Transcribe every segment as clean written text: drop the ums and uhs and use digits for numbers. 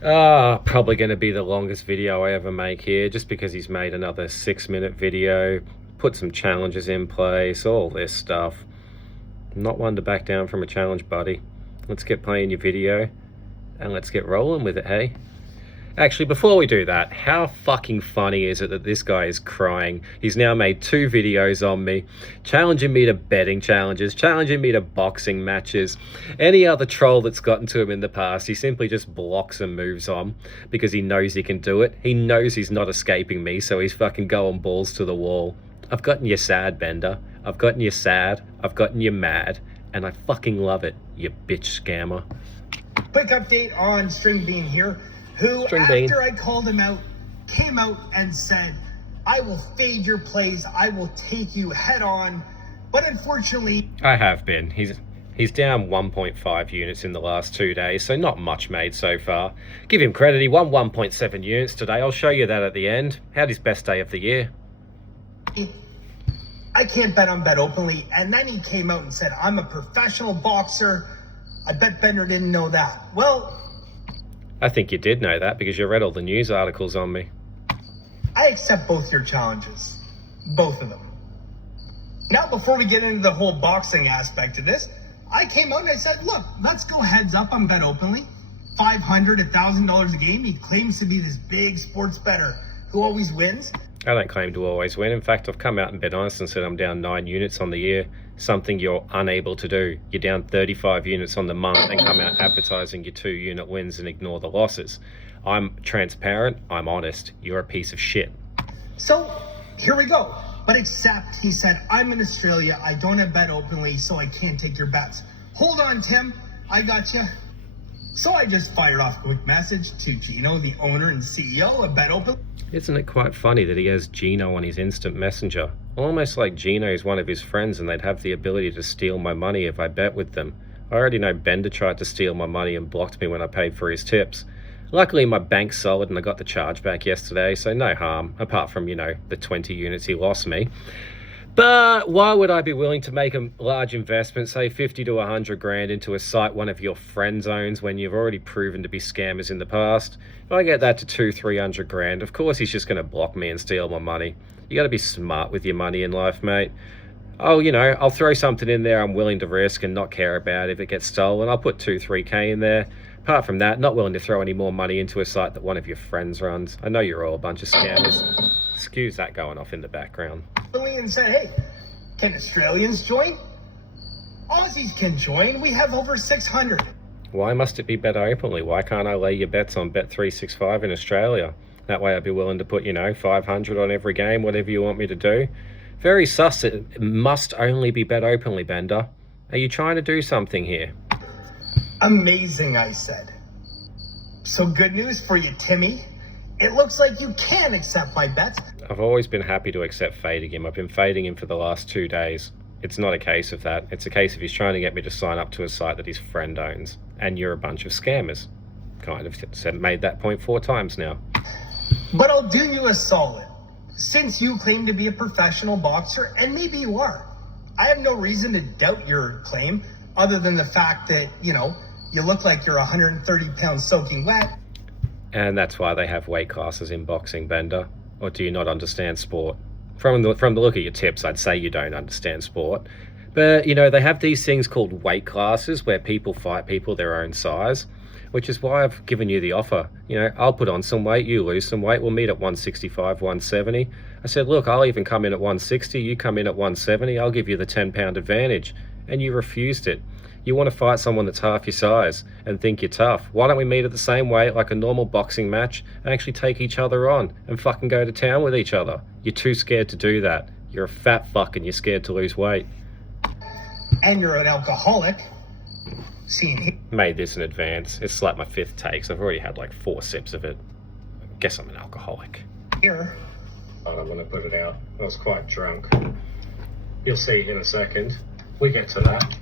Probably going to be the longest video I ever make here, just because he's made another 6-minute video, put some challenges in place, all this stuff. I'm not one to back down from a challenge, buddy. Let's get playing your video and let's get rolling with it, hey? Actually, before we do that, how fucking funny is it that this guy is crying? He's now made 2 videos on me, challenging me to betting challenges, challenging me to boxing matches. Any other troll that's gotten to him in the past, he simply just blocks and moves on because he knows he can do it. He knows he's not escaping me, so he's fucking going balls to the wall. I've gotten you sad, Bender. I've gotten you sad. I've gotten you mad. And I fucking love it, you bitch scammer. Quick update on String Bean here, who, after I called him out, came out and said, I will fade your plays, I will take you head on. But unfortunately, I have been. He's down 1.5 units in the last 2 days, so not much made so far. Give him credit, he won 1.7 units today. I'll show you that at the end. Had his best day of the year. I can't bet on Bet Openly, and then he came out and said, I'm a professional boxer. I bet Bender didn't know that. Well, I think you did know that because you read all the news articles on me. I accept both your challenges. Both of them. Now, before we get into the whole boxing aspect of this, I came out and I said, look, let's go heads up on Bet Openly. $500, $1,000 a game. He claims to be this big sports bettor who always wins. I don't claim to always win. In fact, I've come out and been honest and said I'm down 9 units on the year, something you're unable to do. You're down 35 units on the month and come out advertising your 2-unit wins and ignore the losses. I'm transparent, I'm honest. You're a piece of shit. So, here we go. But except, he said, I'm in Australia, I don't have Bet Openly, so I can't take your bets. Hold on, Tim, I got you. So I just fired off a quick message to Gino, the owner and CEO of Bet Openly. Isn't it quite funny that he has Gino on his instant messenger? Almost like Gino is one of his friends and they'd have the ability to steal my money if I bet with them. I already know Bender tried to steal my money and blocked me when I paid for his tips. Luckily my bank's solid and I got the charge back yesterday, so no harm, apart from, the 20 units he lost me. But why would I be willing to make a large investment, say 50 to 100 grand, into a site one of your friends owns when you've already proven to be scammers in the past? If I get that to 200-300 grand, of course he's just going to block me and steal my money. You got to be smart with your money in life, mate. Oh, I'll throw something in there I'm willing to risk and not care about if it gets stolen. I'll put 2-3k in there. Apart from that, not willing to throw any more money into a site that one of your friends runs. I know you're all a bunch of scammers. Excuse that going off in the background. And said, hey, can Australians join? Aussies can join. We have over 600. Why must it be Bet Openly? Why can't I lay your bets on Bet365 in Australia? That way I'd be willing to put, 500 on every game, whatever you want me to do. Very sus. It must only be Bet Openly, Bender. Are you trying to do something here? Amazing, I said. So good news for you, Timmy. It looks like you can accept my bets. I've always been happy to accept fading him. I've been fading him for the last 2 days. It's not a case of that. It's a case of he's trying to get me to sign up to a site that his friend owns. And you're a bunch of scammers. Kind of made that point 4 times now. But I'll do you a solid. Since you claim to be a professional boxer, and maybe you are, I have no reason to doubt your claim, other than the fact that, you look like you're 130 pounds soaking wet. And that's why they have weight classes in boxing, Bender. Or do you not understand sport? From the look of your tips, I'd say you don't understand sport. But, they have these things called weight classes where people fight people their own size, which is why I've given you the offer. I'll put on some weight, you lose some weight, we'll meet at 165, 170. I said, look, I'll even come in at 160, you come in at 170, I'll give you the 10-pound advantage. And you refused it. You want to fight someone that's half your size and think you're tough. Why don't we meet at the same weight like a normal boxing match and actually take each other on and fucking go to town with each other? You're too scared to do that. You're a fat fuck and you're scared to lose weight. And you're an alcoholic. Made this in advance. It's like my 5th take, so I've already had like 4 sips of it. Guess I'm an alcoholic. Here. I don't want to put it out. I was quite drunk. You'll see in a second. We get to that.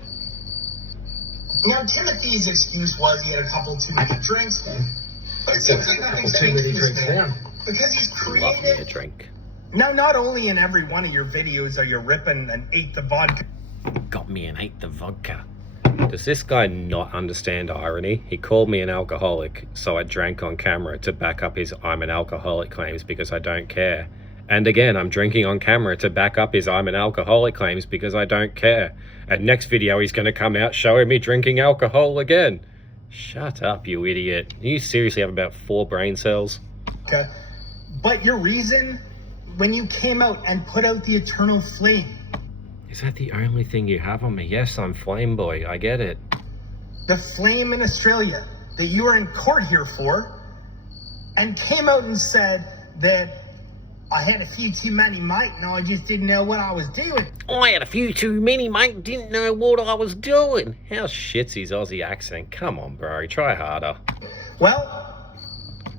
Now, Timothy's excuse was he had a couple too many drinks. But it seems like nothing's too many drinks now. Because he's Love me a creative. drink. Now, not only in every one of your videos are you ripping an 1/8 of vodka. Got me an 1/8 of vodka. Does this guy not understand irony? He called me an alcoholic, so I drank on camera to back up his I'm an alcoholic claims because I don't care. And again, I'm drinking on camera to back up his I'm an alcoholic claims because I don't care. And next video, he's going to come out showing me drinking alcohol again. Shut up, you idiot. You seriously have about 4 brain cells? Okay. But your reason when you came out and put out the eternal flame. Is that the only thing you have on me? Yes, I'm Flame Boy. I get it. The flame in Australia that you were in court here for, and came out and said that I had a few too many, mate, and I just didn't know what I was doing. I had a few too many, mate. Didn't know what I was doing. How shit's his Aussie accent? Come on, bro. Try harder. Well,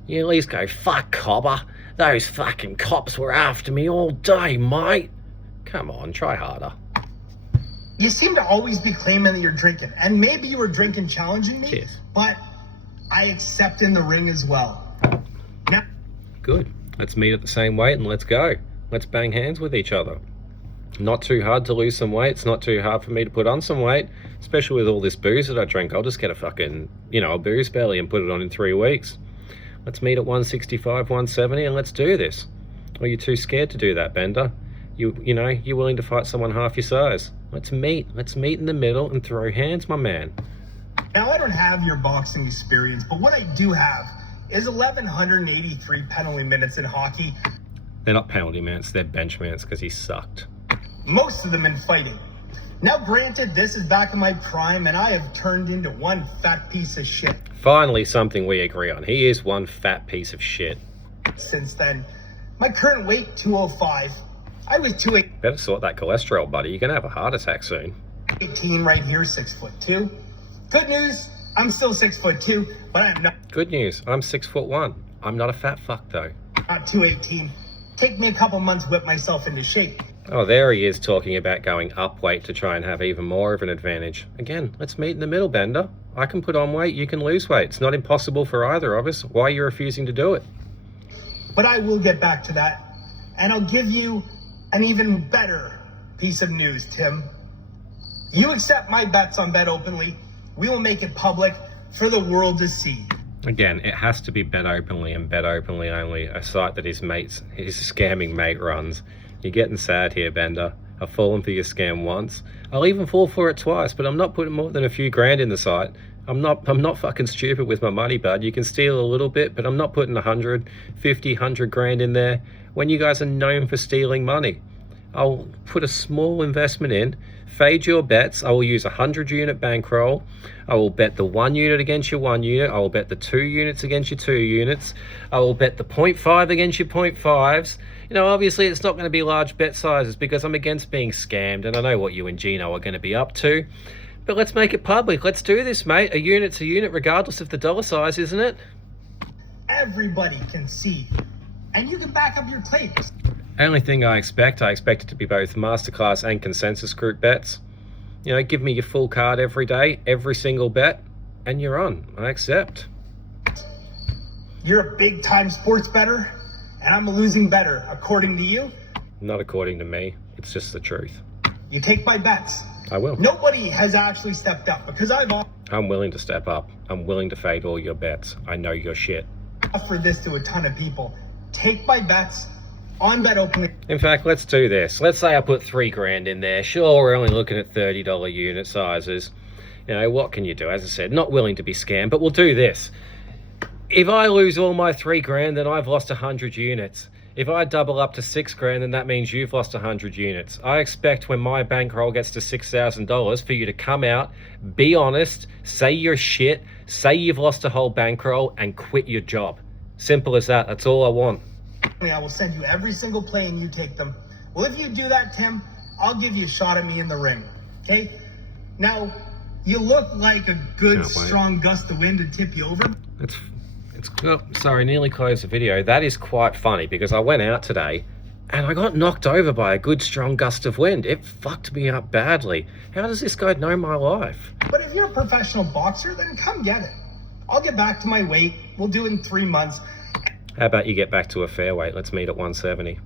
You at least go, fuck, copper. Those fucking cops were after me all day, mate. Come on, try harder. you seem to always be claiming that you're drinking, and maybe you were drinking challenging me, Cheers. but I accept in the ring as well. Now, Good. Let's meet at the same weight and let's go. Let's bang hands with each other. Not too hard to lose some weight. It's not too hard for me to put on some weight, especially with all this booze that I drink. I'll just get a fucking, a booze belly and put it on in 3 weeks. Let's meet at 165, 170 and let's do this. Or you're too scared to do that, Bender? You're willing to fight someone half your size. Let's meet. Let's meet in the middle and throw hands, my man. Now, I don't have your boxing experience, but what I do have is 1,183 penalty minutes in hockey, They're not penalty minutes, they're bench minutes because he sucked. most of them in fighting. Now, granted, this is back in my prime, and I have turned into one fat piece of shit Finally, something we agree on. He is one fat piece of shit. since then. My current weight, 205. I was Better sort that cholesterol, buddy. You're going to have a heart attack soon. 218 right here, 6'2". Good news, I'm still 6'2", but I'm Good news, I'm 6'1". I'm not a fat fuck, though. not 218. Take me a couple months to whip myself into shape. Oh, there he is talking about going up weight to try and have even more of an advantage. Again, let's meet in the middle, Bender. I can put on weight, you can lose weight. It's not impossible for either of us. Why are you refusing to do it? But I will get back to that, and I'll give you an even better piece of news, Tim. You accept my bets on Bet Openly. We will make it public for the world to see. Again, it has to be Bet Openly and Bet Openly only, a site that his scamming mate runs. You're getting sad here, Bender. I've fallen for your scam once. I'll even fall for it twice, but I'm not putting more than a few grand in the site. I'm not fucking stupid with my money, bud. You can steal a little bit, but I'm not putting 100 grand in there when you guys are known for stealing money. I'll put a small investment in, fade your bets. I will use 100 unit bankroll. I will bet the 1 unit against your 1 unit. I will bet the 2 units against your 2 units. I will bet the 0.5 against your 0.5s. Obviously it's not going to be large bet sizes because I'm against being scammed, and I know what you and Gino are going to be up to. But let's make it public. Let's do this, mate. A unit's a unit regardless of the dollar size, isn't it? Everybody can see, and you can back up your claims. Only thing I expect it to be both masterclass and consensus group bets. Give me your full card every day, every single bet, and you're on. I accept. You're a big-time sports bettor, and I'm a losing bettor, according to you. Not according to me. It's just the truth. You take my bets. I will. Nobody has actually stepped up because I've I'm willing to step up. I'm willing to fade all your bets. I know your shit. offered this to a ton of people. Take my bets on Bet Openly. In fact, let's do this. Let's say I put 3 grand in there. Sure, we're only looking at $30 unit sizes. What can you do? As I said, not willing to be scammed, but we'll do this. If I lose all my 3 grand, then I've lost 100 units. If I double up to 6 grand, then that means you've lost 100 units. I expect when my bankroll gets to $6,000 for you to come out, be honest, say you're shit, say you've lost a whole bankroll, and quit your job. Simple as that. That's all I want. I will send you every single play and you take them. Well, if you do that, Tim, I'll give you a shot at me in the ring. Okay? Now, you look like a good, Can't wait. strong gust of wind to tip you over. Sorry, nearly closed the video. That is quite funny because I went out today and I got knocked over by a good, strong gust of wind. It fucked me up badly. How does this guy know my life? But if you're a professional boxer, then come get it. I'll get back to my weight. We'll do it in 3 months. How about you get back to a fair weight? Let's meet at 170.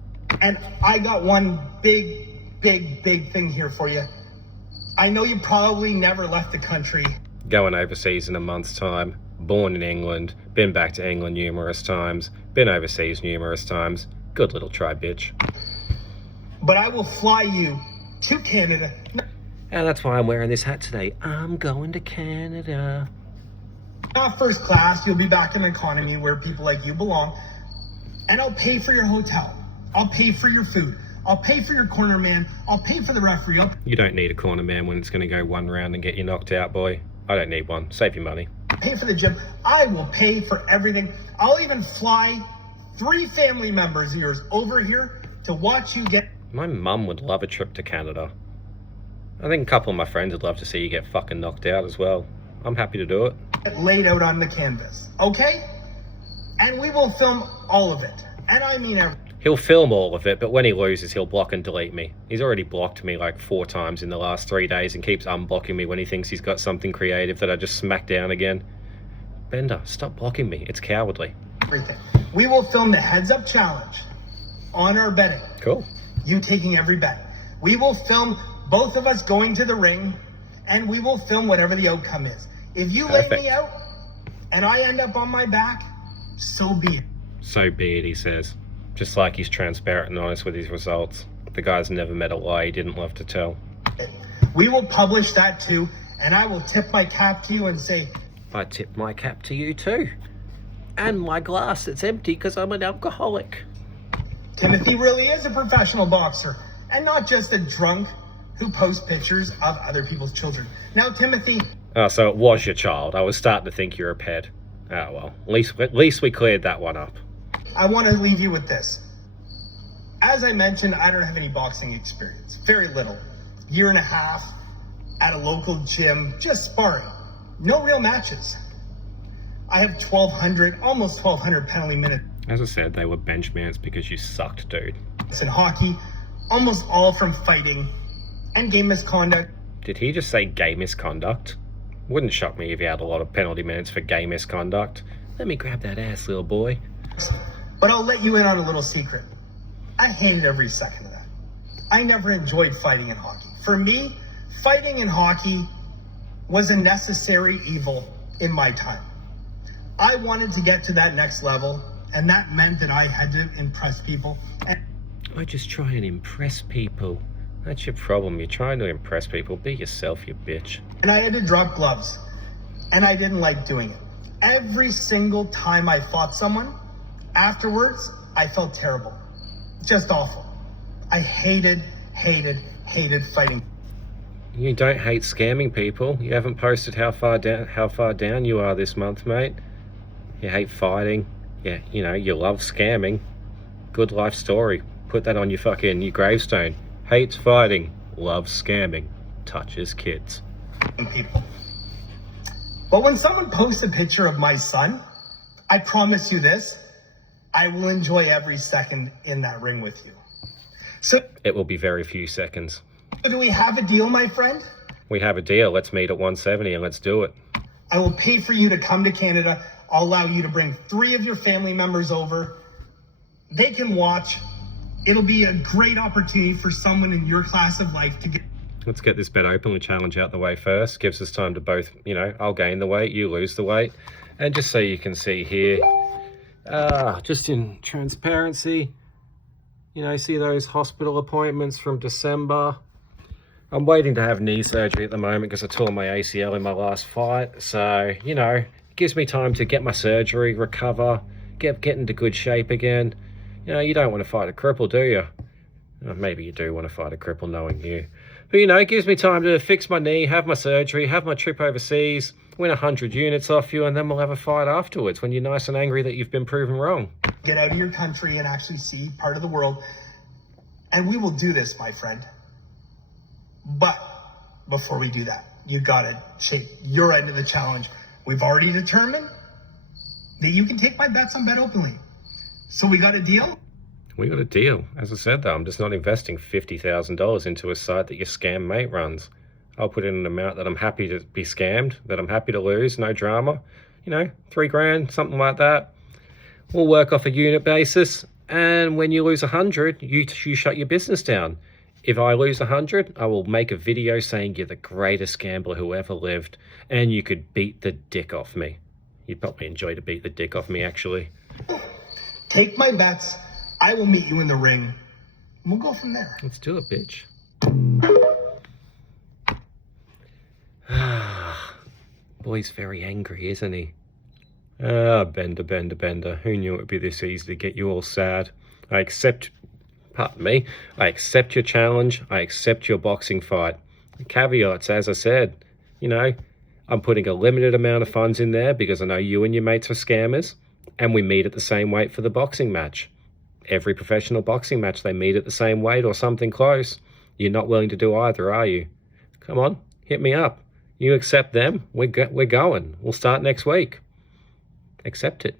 And I got one big thing here for you. I know you probably never left the country. Going overseas in a month's time. Born in England. Been back to England numerous times. Been overseas numerous times. Good little try, bitch. But I will fly you to Canada. And that's why I'm wearing this hat today. I'm going to Canada. Not first class, you'll be back in economy where people like you belong. And I'll pay for your hotel. I'll pay for your food. I'll pay for your corner man. I'll pay for the referee. You don't need a corner man when it's going to go one round and get you knocked out, boy. I don't need one. Save your money. Pay for the gym. I will pay for everything. I'll even fly 3 family members of yours over here to watch you get... My mum would love a trip to Canada. I think a couple of my friends would love to see you get fucking knocked out as well. I'm happy to do it. Laid out on the canvas, okay? And we will film all of it. And I mean everything. He'll film all of it, but when he loses, he'll block and delete me. He's already blocked me like 4 times in the last 3 days and keeps unblocking me when he thinks he's got something creative that I just smack down again. Bender, stop blocking me. It's cowardly. We will film the heads up challenge on our betting. Cool. You taking every bet. We will film both of us going to the ring, and we will film whatever the outcome is. If you lay me out and I end up on my back, so be it. So be it, he says. Just like he's transparent and honest with his results. The guy's never met a lie he didn't love to tell. We will publish that too, and I will tip my cap to you and say, I tip my cap to you too. And my glass, it's empty because I'm an alcoholic. Timothy really is a professional boxer, and not just a drunk who posts pictures of other people's children. Now, Timothy... Oh, so it was your child. I was starting to think you're a pet. Oh, well. At least we cleared that one up. I want to leave you with this. As I mentioned, I don't have any boxing experience. Very little. 1.5 years at a local gym, just sparring. No real matches. I have 1,200, almost 1,200 penalty minutes. As I said, they were benchmarks because you sucked, dude. In hockey, almost all from fighting and game misconduct. Did he just say gay misconduct? Wouldn't shock me if he had a lot of penalty minutes for gay misconduct. Let me grab that ass, little boy. But I'll let you in on a little secret. I hated every second of that. I never enjoyed fighting in hockey. For me, fighting in hockey was a necessary evil in my time. I wanted to get to that next level, and that meant that I had to impress people. I just try and impress people. That's your problem. You're trying to impress people. Be yourself, you bitch. And I had to drop gloves, and I didn't like doing it. Every single time I fought someone, afterwards, I felt terrible. Just awful. I hated fighting. You don't hate scamming people. You haven't posted how far down you are this month, mate. You hate fighting. Yeah, you know, you love scamming. Good life story. Put that on your gravestone. Hates fighting, loves scamming, touches kids. People. But when someone posts a picture of my son, I promise you this, I will enjoy every second in that ring with you. So it will be very few seconds. Do we have a deal, my friend? We have a deal. Let's meet at 170 and let's do it. I will pay for you to come to Canada. I'll allow you to bring 3 of your family members over. They can watch. It'll be a great opportunity for someone in your class of life to get... Let's get this bet openly challenge out the way first. Gives us time to both, you know, I'll gain the weight, you lose the weight. And just so you can see here, just in transparency, you know, see those hospital appointments from December. I'm waiting to have knee surgery at the moment because I tore my ACL in my last fight. So, you know, it gives me time to get my surgery, recover, get into good shape again. You know, you don't want to fight a cripple, do you? Maybe you do want to fight a cripple knowing you. But, you know, it gives me time to fix my knee, have my surgery, have my trip overseas, win 100 units off you, and then we'll have a fight afterwards when you're nice and angry that you've been proven wrong. Get out of your country and actually see part of the world. And we will do this, my friend. But before we do that, you got to shape your end of the challenge. We've already determined that you can take my bets on Bet Openly. So we got a deal? We got a deal. As I said, though, I'm just not investing $50,000 into a site that your scam mate runs. I'll put in an amount that I'm happy to be scammed, that I'm happy to lose, no drama. You know, $3,000, something like that. We'll work off a unit basis, and when you lose 100, you shut your business down. If I lose 100, I will make a video saying you're the greatest gambler who ever lived, and you could beat the dick off me. You'd probably enjoy to beat the dick off me, actually. Take my bets. I will meet you in the ring. We'll go from there. Let's do it, bitch. Boy's very angry, isn't he? Bender. Who knew it would be this easy to get you all sad? I accept your challenge. I accept your boxing fight. Caveats, as I said, I'm putting a limited amount of funds in there because I know you and your mates are scammers, and we meet at the same weight for the boxing match. Every professional boxing match, they meet at the same weight or something close. You're not willing to do either, are you? Come on, hit me up. You accept them, we're going. We'll start next week. Accept it.